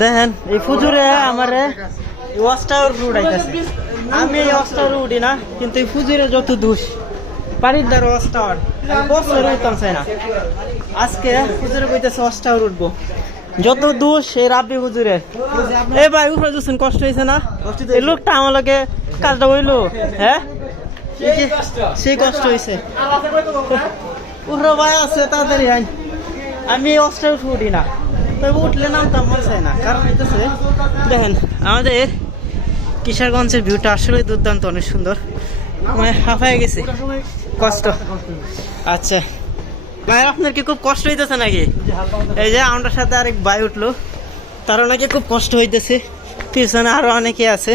দেখেন এই ফুজুরে আমারে ওয়াচ টাওয়ার উড়াইতেছে আমি এই ওয়াচ টাওয়ার উঠি না কিন্তু এই ফুজুরে যত দুষ বাড়ির দ্বার ওয়াচ টাওয়ার। আমি বছর উঠতাম চাই না। আজকে ফুজুরে কইতেছে ওয়াচ টাওয়ার উঠবো। যত দোষ এই রাব্বি হুজুরের এ ভাই উপরে দুসুন কষ্ট হয়েছে না? এই লোকটা আমার লগে কাজটা হইল হ্যাঁ? সেই কষ্ট। হয়েছে উপরে ভাই আছে তাড়াতাড়ি আমি অস্ট্রে উঠে উঠি না। তবে উঠলে নামতাম মনে চাই না। কারণ হইতেছে দেখেন আমাদের কিশোরগঞ্জের ভিউটা আসলে দুর্দান্ত অনেক সুন্দর। মানে হাফায় গেছে। কষ্ট। আচ্ছা। ভাই আপনার কি খুব কষ্ট হইতেছে নাকি? এই যে আমার সাথে আরেক ভাই উঠল। তারও নাকি খুব কষ্ট হইতেছে। পিছনে আরও অনেকে আছে।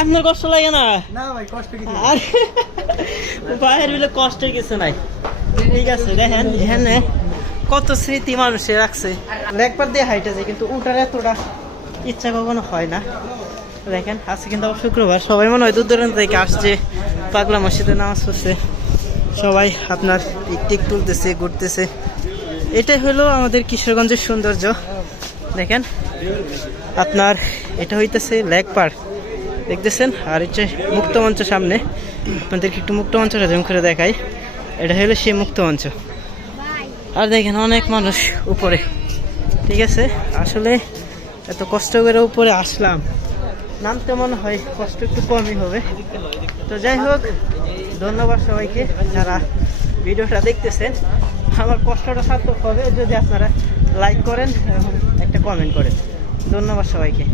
আপনার কষ্ট লাগে না? না ভাই কষ্ট কি আর বিলে কষ্টের কিছু নাই। ঠিক আছে দেখেন এখানে কত স্মৃতি মানুষে রাখছে। একবার দিয়ে হাইটেছে কিন্তু উঠার এতটা ইচ্ছা কখনো হয় না। দেখেন, আজকে কিন্তু শুক্রবার, সবাই মনে হয় দূর দূরান্ত থেকে আসছে, পাগলা মসজিদে নামাজ পড়ছে। সবাই আপনার পিকটিক তুলতেছে, ঘুরতেছে। এটাই হলো আমাদের কিশোরগঞ্জের সৌন্দর্য। দেখেন, আপনার এটা হইতেছে লেক পার্ক। দেখতেছেন? আর হচ্ছে মুক্ত মঞ্চ সামনে। আপনাদেরকে একটু মুক্ত মঞ্চটা জম করে দেখাই। এটা হলো সেই মুক্ত মঞ্চ আর দেখেন অনেক মানুষ উপরে। ঠিক আছে? আসলে এত কষ্ট করে উপরে আসলাম। নামতে মনে হয় কষ্ট একটু কমই হবে। তো যাই হোক, ধন্যবাদ সবাইকে যারা ভিডিওটা দেখতেছেন। আমার কষ্টটা সার্থক হবে যদি আপনারা লাইক করেন এবং একটা কমেন্ট করেন। ধন্যবাদ সবাইকে।